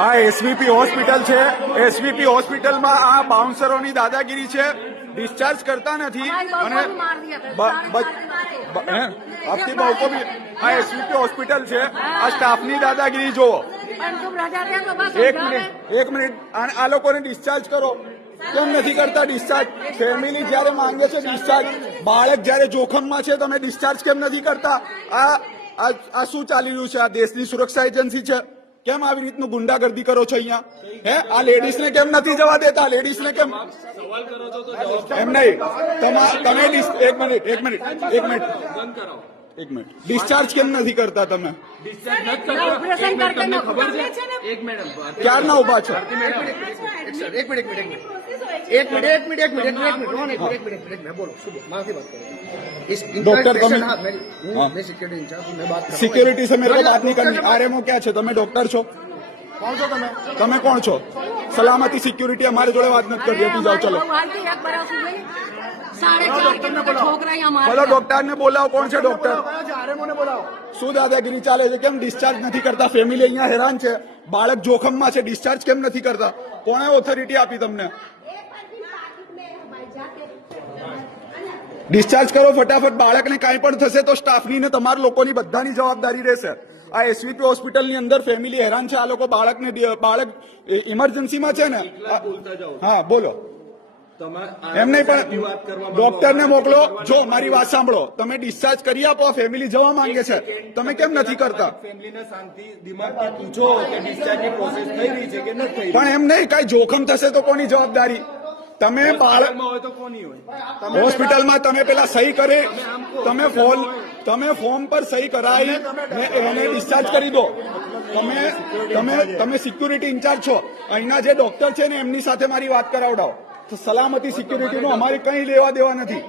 આ SVP hospital છે. SVP હોસ્પિટલમાં આ બાઉન્સરોની દાદાગીરી છે. डिस्चार्ज करता नहीं आपकी बहू को भी हाँ एसवीपी हॉस्पिटल है आ स्टाफ नी दादागिरी जो एक मिनिट आ लोग ने डिस्चार्ज करो केम नहीं करता डिस्चार्ज फेमिली जયારે માંગે છે डिस्चार्ज બાળક જયારે જોખમમાં છે તમે डिस्चार्ज કેમ નથી કરતા આ શું ચાલી રહ્યું છે આ દેશની સુરક્ષા એજન્સી છે કેમ આવી રીતનું ગુંડાગર્દી કરો છો અહીંયા હે આ લેડીઝ ને કેમ નથી જવા દેતા લેડીઝ ને કેમ સવાલ કરો છો તો એમ નહીં તમે એક મિનિટ डिस्चार्ज કેમ નથી કરતા તમે ક્યારના ઉભા છો एक मिनट बोलो माफी बात करो डॉक्टर मैं सिक्योरिटी इंचार्ज मैं बात कर सिक्योरिटी से मेरे को बात नहीं करनी आरएमओ क्या है તમે ડોક્ટર છો कौन છો તમે કોણ છો સલામતી સિક્યુરિટી અમારી જોડે વાત નથી કરતી હતી જાઓ ચલો બોલો ડોક્ટર ને બોલાવો કોણ છે ડોક્ટર શું દાદાગીરી ચાલે છે કેમ ડિસ્ચાર્જ નથી કરતા ફેમિલી અહીંયા હેરાન છે બાળક જોખમમાં છે ડિસ્ચાર્જ કેમ નથી કરતા કોણે ઓથોરિટી આપી તમને डिस्चार्ज करो फटाफट बाळकने काई पण थशे तो स्टाफनी ने तमारा लोकोनी बधानी जवाबदारी रहेशे आ एसवीपी होस्पिटल ની અંદર ફેમિલી હેરાન છે આ લોકો બાળકને બાળક ઇમરજન્સીમાં છે ને હા બોલો એમ નહીં પણ ડોક્ટરને મોકલો જો મારી વાત સાંભળો તમે ડિસ્ચાર્જ કરી આપો ફેમિલી જવા માંગે છે તમે કેમ નથી કરતા ફેમિલીને શાંતિ દિમાગથી પૂછો કે ડિસ્ચાર્જની પ્રોસેસ થઈ રહી છે કે નથી થઈ પણ એમ નહીં કઈ જોખમ થશે તો કોની જવાબદારી તમે બાળકમાં હોય તો કોની હોય હોસ્પિટલમાં તમે પેલા સહી કરે તમે ફોર્મ પર સહી કરાવી એને ડિસ્ચાર્જ કરી દો તમે સિક્યુરિટી ઇન્ચાર્જ છો અહીંના જે ડોક્ટર છે ને એમની સાથે મારી વાત કરાવડાવો તો સલામતી સિક્યુરિટીનું અમારી કઈ લેવા દેવા નથી